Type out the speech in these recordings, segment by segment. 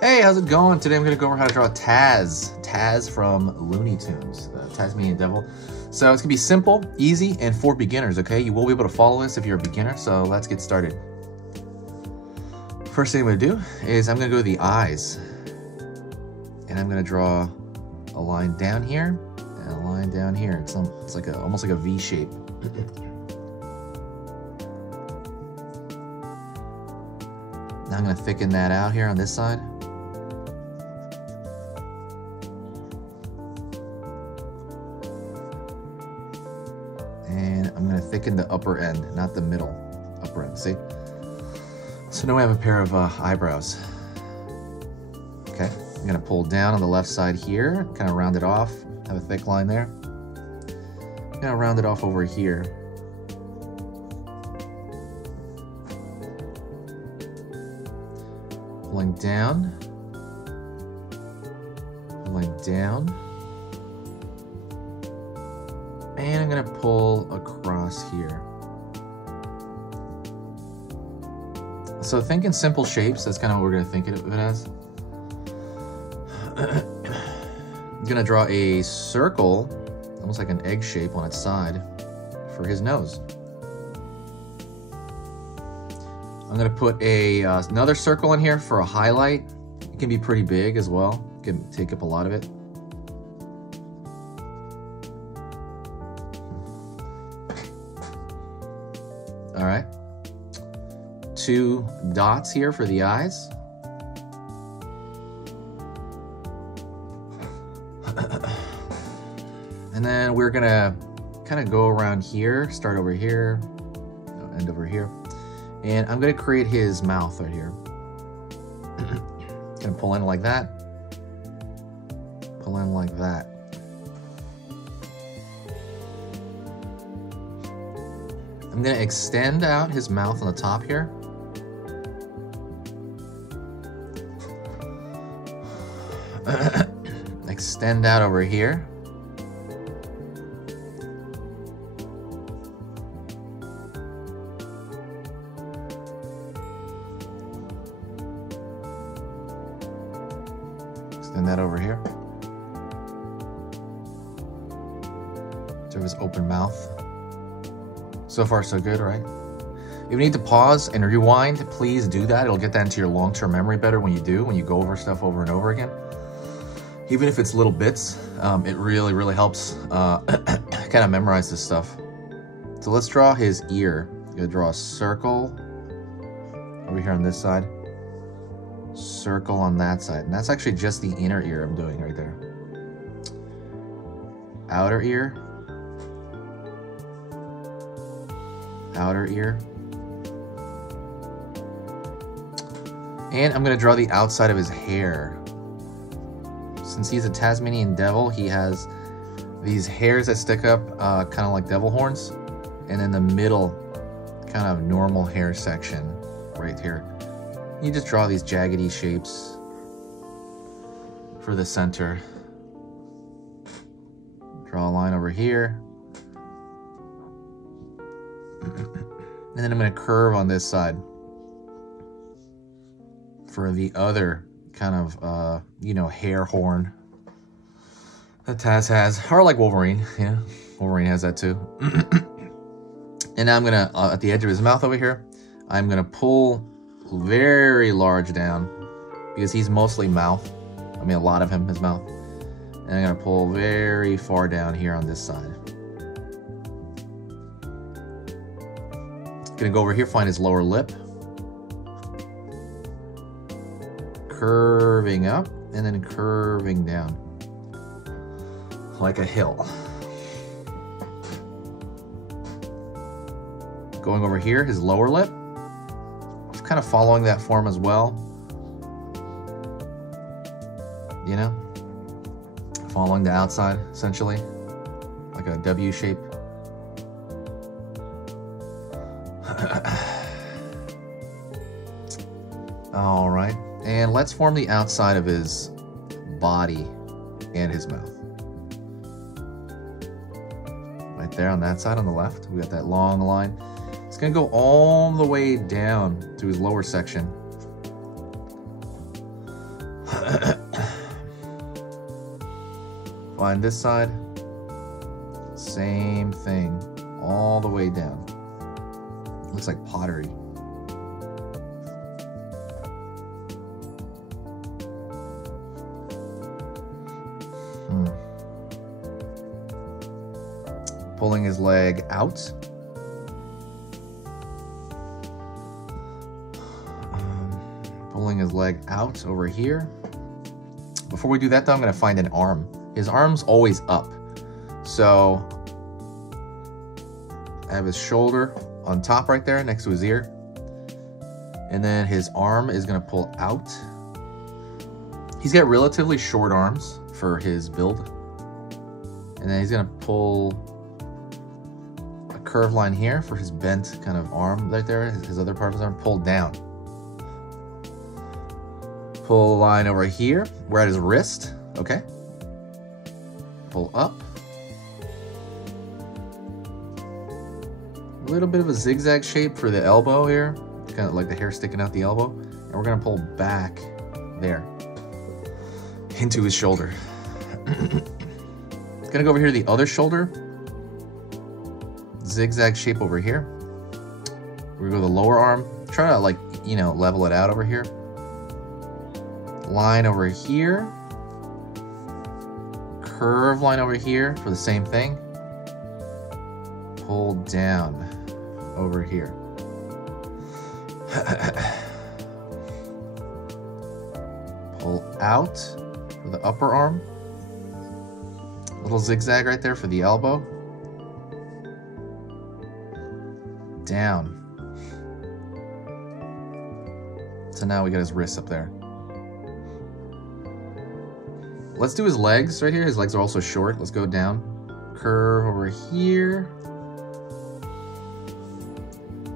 Hey, how's it going? Today I'm going to go over how to draw Taz from Looney Tunes, the Tasmanian devil. So it's going to be simple, easy, and for beginners, okay? You will be able to follow this if you're a beginner, so let's get started. First thing I'm going to do is I'm going to go to the eyes. And I'm going to draw a line down here and a line down here. It's like almost like a V shape. Now I'm going to thicken that out here on this side. And I'm going to thicken the upper end, not the middle, upper end, see? So now we have a pair of eyebrows. Okay, I'm going to pull down on the left side here, kind of round it off, have a thick line there. I'm going to round it off over here. Pulling down, and I'm going to pull across here. So think in simple shapes, that's kind of what we're going to think of it as. I'm going to draw a circle, almost like an egg shape on its side, for his nose. I'm going to put another circle in here for a highlight. It can be pretty big as well. It can take up a lot of it. All right. 2 dots here for the eyes. And then we're going to kind of go around here, start over here, end over here. And I'm going to create his mouth right here. Gonna pull in like that. Pull in like that. I'm going to extend out his mouth on the top here. Extend out over here. Extend that over here. So his open mouth. So far, so good, right? If you need to pause and rewind, please do that. It'll get that into your long-term memory better when you go over stuff over and over again. Even if it's little bits, it really, really helps kind of memorize this stuff. So let's draw his ear. I'm gonna draw a circle over here on this side. Circle on that side. And that's actually just the inner ear I'm doing right there. Outer ear. Outer ear. And I'm going to draw the outside of his hair. Since he's a Tasmanian devil, he has these hairs that stick up kind of like devil horns. And then the middle kind of normal hair section right here. You just draw these jaggedy shapes for the center. Draw a line over here. And then I'm going to curve on this side for the other kind of, hair horn that Taz has. Or like Wolverine. Yeah, Wolverine has that too. And now I'm going to, at the edge of his mouth over here, I'm going to pull very large down because he's mostly mouth. I mean, a lot of him is mouth. And I'm going to pull very far down here on this side. Gonna go over here, find his lower lip. Curving up and then curving down. Like a hill. Going over here, his lower lip. Just kind of following that form as well. You know? Following the outside, essentially. Like a W shape. All right, and let's form the outside of his body and his mouth. Right there on that side on the left, we got that long line. It's gonna go all the way down to his lower section. line this side. Same thing, all the way down. Looks like pottery. Pulling his leg out. Pulling his leg out over here. Before we do that though, I'm gonna find an arm. His arm's always up. So I have his shoulder on top right there next to his ear. And then his arm is gonna pull out. He's got relatively short arms for his build. And then he's gonna pull a curved line here for his bent kind of arm right there. His other part of his arm pulled down. Pull a line over here. We're at his wrist, okay? Pull up. A little bit of a zigzag shape for the elbow here. Kind of like the hair sticking out the elbow. And we're gonna pull back there into his shoulder. It's gonna go over here to the other shoulder. Zigzag shape over here. We're gonna go to the lower arm. Try to like, you know, level it out over here. Line over here. Curve line over here for the same thing. Pull down over here. Pull out for the upper arm. Little zigzag right there for the elbow. Down. So now we got his wrists up there. Let's do his legs right here. His legs are also short. Let's go down. Curve over here.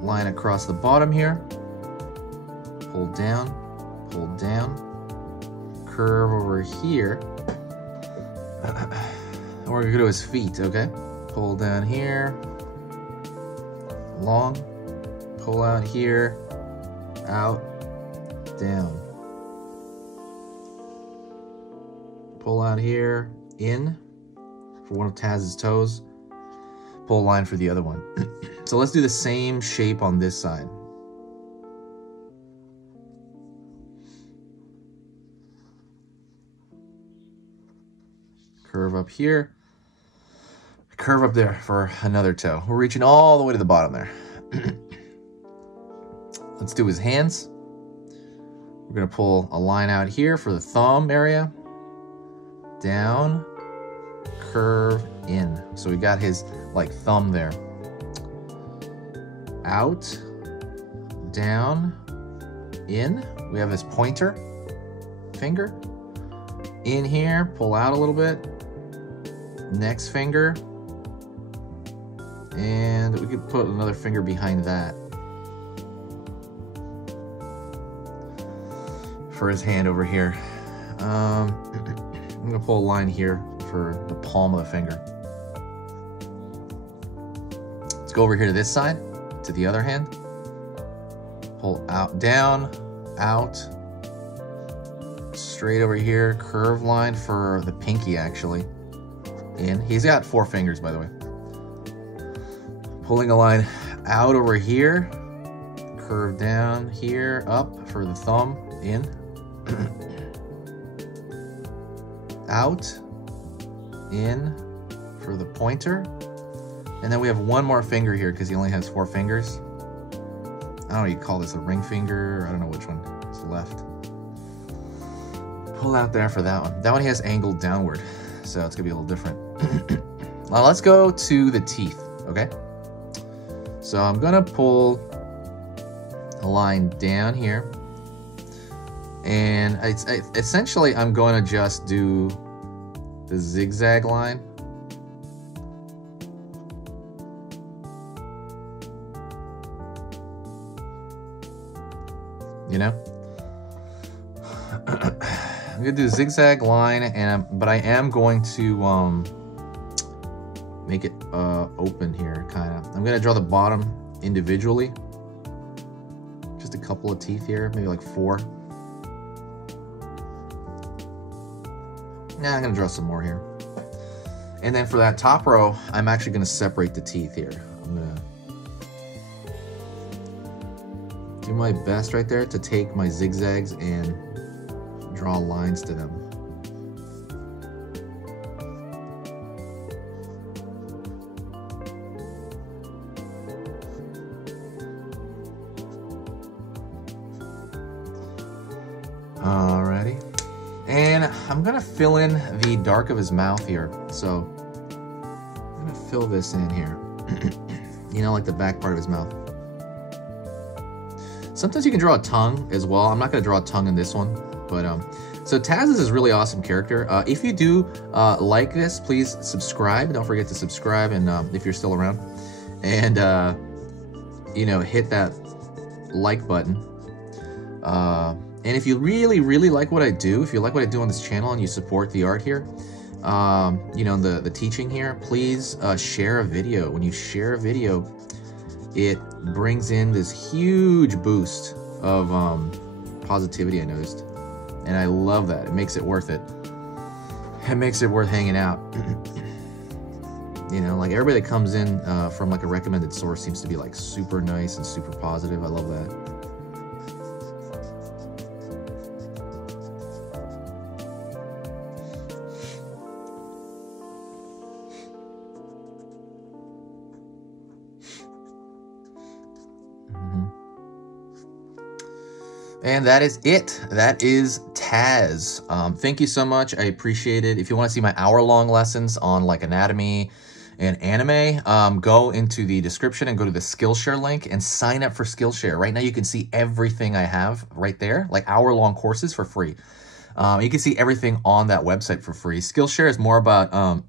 Line across the bottom here. Pull down. Pull down. Curve over here. And we're gonna go to his feet, okay? Pull down here. Long. Pull out here. Out. Down. Pull out here, in for one of Taz's toes. Pull a line for the other one. So let's do the same shape on this side. Curve up here. Curve up there for another toe. We're reaching all the way to the bottom there. Let's do his hands. We're gonna pull a line out here for the thumb area. Down, curve, in. So we got his like thumb there. Out, down, in. We have his pointer finger. In here, pull out a little bit. Next finger. And we could put another finger behind that. For his hand over here. I'm gonna pull a line here for the palm of the finger. Let's go over here to this side, to the other hand. Pull out, down, out, straight over here, curve line for the pinky actually. In, he's got 4 fingers by the way. Pulling a line out over here, curve down here, up for the thumb, in. Out, in for the pointer, and then we have one more finger here because he only has 4 fingers. I don't know what you call this, a ring finger. I don't know which one is left. Pull out there for that one. That one he has angled downward, so it's gonna be a little different. Now let's go to the teeth, okay? So I'm gonna pull a line down here. And essentially, I'm going to just do the zigzag line. You know? I'm going to do a zigzag line, but I am going to make it open here, kind of. I'm going to draw the bottom individually. Just a couple of teeth here, maybe like 4. Nah, I'm gonna draw some more here. And then for that top row, I'm actually gonna separate the teeth here. I'm gonna do my best right there to take my zigzags and draw lines to them. Alrighty. And I'm gonna fill in the dark of his mouth here. So I'm gonna fill this in here. You know, like the back part of his mouth. Sometimes you can draw a tongue as well. I'm not gonna draw a tongue in this one, but so Taz is a really awesome character. If you do like this, please subscribe. Don't forget to subscribe, and if you're still around, and you know, hit that like button. And if you really, really like what I do, if you like what I do on this channel and you support the art here, you know, the teaching here, please share a video. When you share a video, it brings in this huge boost of positivity, I noticed. And I love that. It makes it worth it. It makes it worth hanging out. You know, like everybody that comes in from like a recommended source seems to be like super nice and super positive. I love that. And that is it. That is Taz. Thank you so much. I appreciate it. If you want to see my hour-long lessons on like anatomy and anime, go into the description and go to the Skillshare link and sign up for Skillshare. Right now you can see everything I have right there, like hour-long courses for free. You can see everything on that website for free. Skillshare is more about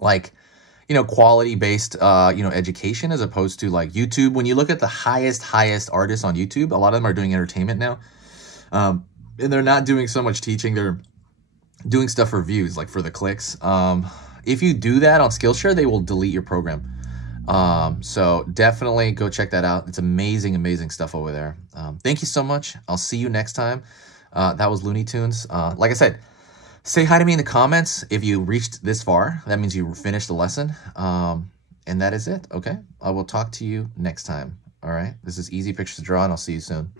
like, you know, quality-based, you know, education as opposed to like YouTube. When you look at the highest artists on YouTube, a lot of them are doing entertainment now. And they're not doing so much teaching. They're doing stuff for views, like for the clicks. If you do that on Skillshare, they will delete your program. So definitely go check that out. It's amazing, amazing stuff over there. Thank you so much. I'll see you next time. That was Looney Tunes. Like I said, say hi to me in the comments if you reached this far. That means you finished the lesson. And that is it, okay? I will talk to you next time, all right? This is Easy Pictures to Draw, and I'll see you soon.